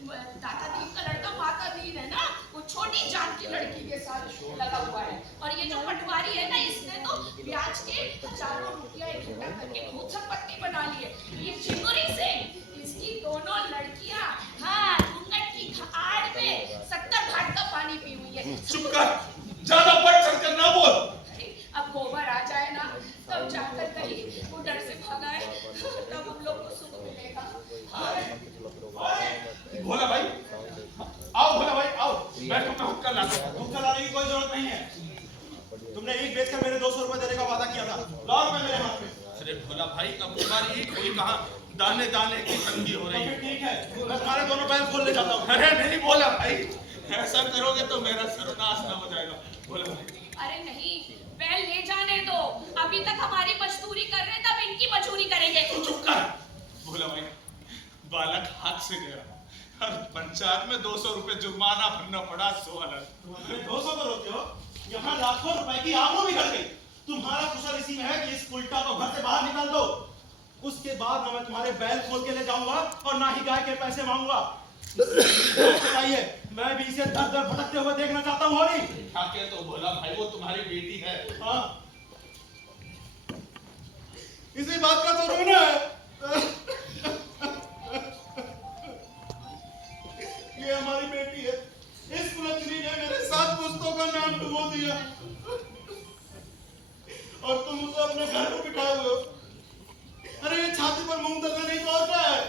दादा दीन का लड़का माता दीन है ना, वो छोटी जान की लड़की के साथ लगा हुआ है। और ये जो पटवारी है ना, इसने तो ब्याज के हजारों रुपया इकट्ठा करके खूब संपत्ति बना ली है। ये चिंगुरी से इसकी दोनों लड़कियां, हाँ, घूंघट की आड़ में 70 घाट का पानी पी हुई है। चुप कर, ज्यादा बढ़ चढ़ कर ना बोल। अब गोबर आ जाए ना, तब जाकर कहीं वो डर से भागा है, तब हम लोग को सुख मिलेगा। भोला भाई, आओ भोला भाई आओ, मैं तुम्हें हुक्का लाता हूँ। हुक्का लाने की कोई जरूरत नहीं है। तुमने ईंट बेचकर मेरे 200 रुपए देने का वादा किया था, लाओ रुपए मेरे हाथ में। अरे भोला भाई, अब तुम्हारी ईंट हुई कहाँ, दाने दाने की तंगी हो रही है। ठीक है, मैं तुम्हारे दोनों पैर खोल ले जाता हूँ। अरे नहीं भोला भाई, ऐसा करोगे तो मेरा सर्वनाश ना हो जाएगा। भोला भाई, अरे नहीं, बैल ले जाने दो, अभी तक हमारी मजदूरी कर रहे, तब इनकी मजदूरी करेंगे। चुप कर भोला भाई, बालक हाथ से गया, और पंचायत में 200 रुपए जुर्माना भरना पड़ा। 100 अलग। 200 को रोके हो, यहाँ लाखों रुपए की आबरू बिगड़ गई। तुम्हारा कुशल इसी में है कि इस उल्टा को घर से बाहर निकाल दो। उसके बाद ना मैं तुम्हारे बैल खोल के ले जाऊंगा और ना ही गाय के पैसे मांगूंगा। बताइए, मैं भी इसे दर दर भटकते हुए देखना चाहता हूँ। होली क्या कहते हो भोला भाई, वो तुम्हारी बेटी है। हाँ, इसी बात का तो रोना है। ये हमारी बेटी है, इस कुलच्छनी ने मेरे 7 पुस्तकों का नाम डुबो दिया और तुम उसे अपने घर में बिठाए हुए हो। अरे ये छाती पर मूंग दगा नहीं तो और क्या है?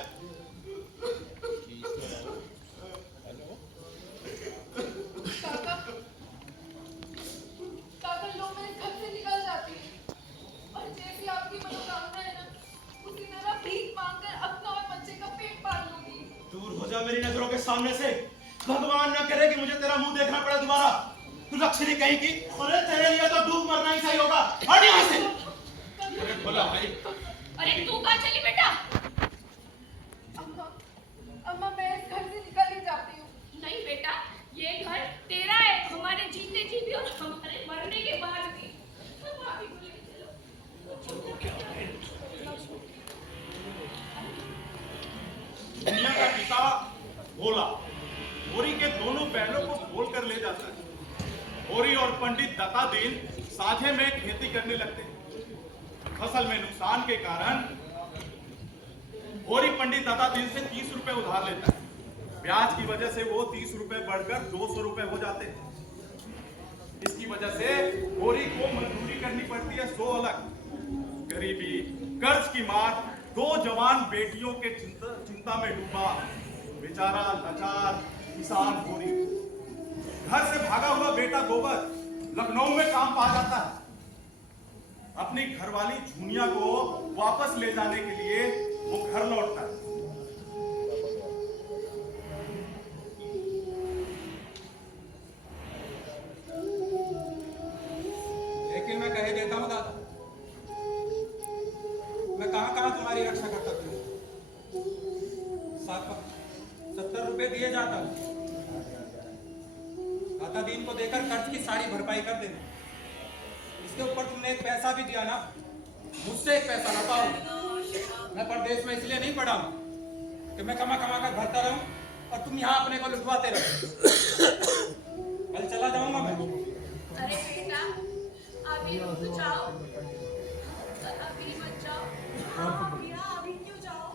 काका लो, मैं घर से निकल जाती हूँ और जैसी आपकी मनोकामना है ना, उसी तरह भीख मांगकर अपना और बच्चे का पेट पाल लूंगी। दूर हो जा मेरी नजरों के सामने से। भगवान न करे कि मुझे तेरा मुंह देखना पड़े दोबारा। तू लक्ष्मी कहीं की, अरे तेरे लिए तो डूब मरना ही सही होगा। हट यहाँ से। अरे भोला भाई, अरे तू कहाँ चली बेटा? अम्मा मैं इस घर से निकल ही जाती हूँ। नहीं बेटा, ये घर तेरा है, हमारे जीते जी भी और हमारे मरने के बाद भी। भाभी को ले चलो। दुनिया का पिता भोला होरी के दोनों बैलों को खोल कर ले जाता है। होरी और पंडित दत्तादीन साझे में खेती करने लगते हैं। फसल में नुकसान के कारण होरी पंडित दत्तादीन से 30 रुपए उधार लेता है। ब्याज की वजह से वो 30 रुपए बढ़कर 200 रुपए हो जाते हैं। इसकी वजह से होरी को मजदूरी करनी पड़ती है 100 अलग। गरीबी, कर्ज की मार, 2 जवान बेटियों के चिंता में डूबा बेचारा लाचार किसान होरी। घर से भागा हुआ बेटा गोबर लखनऊ में काम पा जाता है। अपनी घरवाली झुनिया को वापस ले जाने के लिए वो घर लौटता है। लेकिन मैं कह देता हूँ दादा, मैं कहाँ कहाँ तुम्हारी रक्षा कर सकती हूँ। 70 रुपए दिए जाता हूँ, दादा दीन को देकर कर्ज की सारी भरपाई कर देना। इसके ऊपर तुमने एक पैसा भी दिया ना, मुझसे एक पैसा ना पाओ। मैं परदेश में इसलिए नहीं पड़ा हूँ कि मैं कमा कमा कर भरता रहूं और तुम यहाँ अपने को लुटवाते रहो। कल चला जाऊंगा मैं। अरे बेटा, अभी रुक जाओ, अभी मत जाओ। हाँ भैया, अभी क्यों जाओ?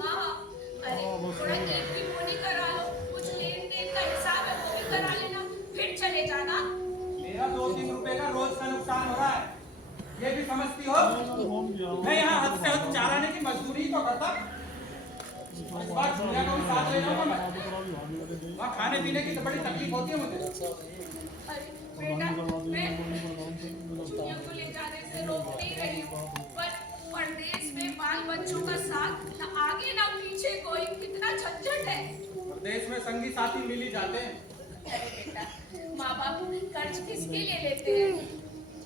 हाँ, अरे थोड़ा ईद की बोनी करा लो, कुछ लेन देन का हिसाब है वो भी करा लेना, फिर चले जाना। मेरा 2-3 रुपए का रोज का नुकसान हो रहा है, ये भी समझती हो? मैं यहाँ हद से हद चाराने की मजदूरी तो करता। इस बार दुनिया को भी साथ ले जाऊंगा मैं। वहाँ खाने पीने की तो बड़ी तकलीफ होती है मुझे। अरे बेटा, मैं दुनिया को ले जाने से रोक नहीं रही हूँ, पर परदेश में बाल बच्चों का साथ न आगे न पीछे, कोई कितना झंझट है। देश में संगी साथी मिल ही जाते हैं। अरे बेटा, माँ बाप कर्ज किसके लिए लेते हैं?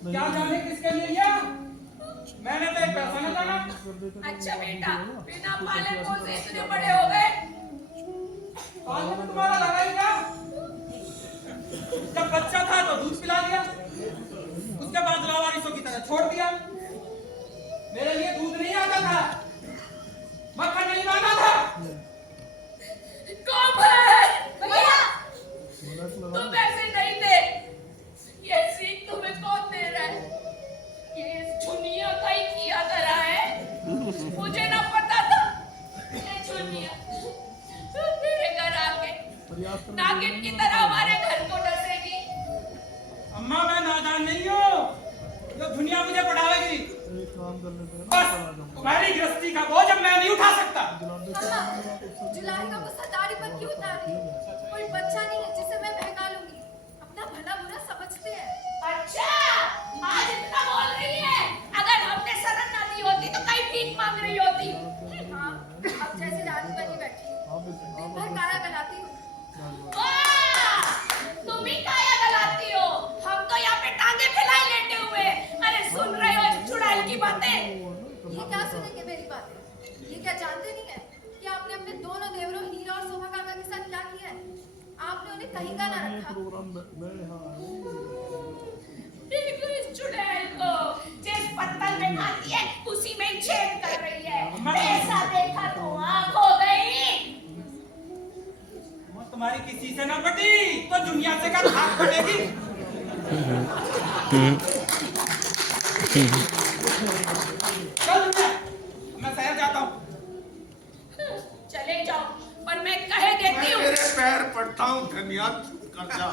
क्या जाने किसके लिए लिया? मैंने तो एक पैसा न जाना। अच्छा बेटा, बिना पाले पोसे इतने बड़े हो गए। पालने में तुम्हारा लगा ही क्या? जब बच्चा था तो दूध पिला दिया, उसके बाद लावारिसों की तरह छोड़ दिया। मेरे लिए दूध नहीं आता था, मक्खन नहीं लाना था। कौन भला नागिन की तरह हमारे घर को डसेगी। अम्मा मैं नादान नहीं हूँ, जो दुनिया मुझे पढ़ाएगी। बस तुम्हारी गृहस्थी का बोझ अब मैं नहीं उठा सकता। अम्मा, जुलाई का गुस्सा दाढ़ी पर क्यों उतार रही हो? कोई बच्चा नहीं है जिसे मैं बहका लूंगी। अपना भला बुरा समझते हैं। अच्छा, आज इतना बोल रही है। अगर हमने शरण ना दी होती तो कहीं भीख मांग रही होती। हाँ, अब जैसे रानी बनी बैठी हूँ, दिन भर काया गलाती हूँ। वाह! तुम ही काया गलाती हो, हम तो यहाँ पे टांगे फैलाए लेटे हुए। अरे सुन रहे हो इस चुड़ैल की बातें? ये क्या सुनेंगे मेरी बातें? ये क्या जानते नहीं है कि आपने अपने दोनों देवरों हीरा और शोभा काका के साथ क्या किया है? आपने उन्हें कहीं का ना रखा। देखो इस चुड़ैल को, जिस पत्तल में खाती है उसी में छेद कर रही है। ऐसा देखा तो आँख हो गई। वो तुम्हारी किसी से ना पटी तो दुनिया से का हाथ पटेगी। चल दुनिया, मैं शहर जाता हूँ। चले जाओ, पर मैं कहे देती हूँ। मेरे पैर पड़ता हूँ धनिया, चुप कर जा।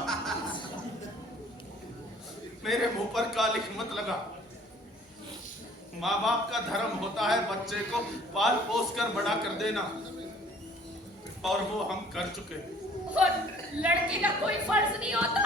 मेरे मुंह पर कालिख मत लगा। माँ बाप का धर्म होता है बच्चे को पाल पोस कर बड़ा कर देना, और वो हम कर चुके। और लड़की का कोई फर्ज नहीं होता।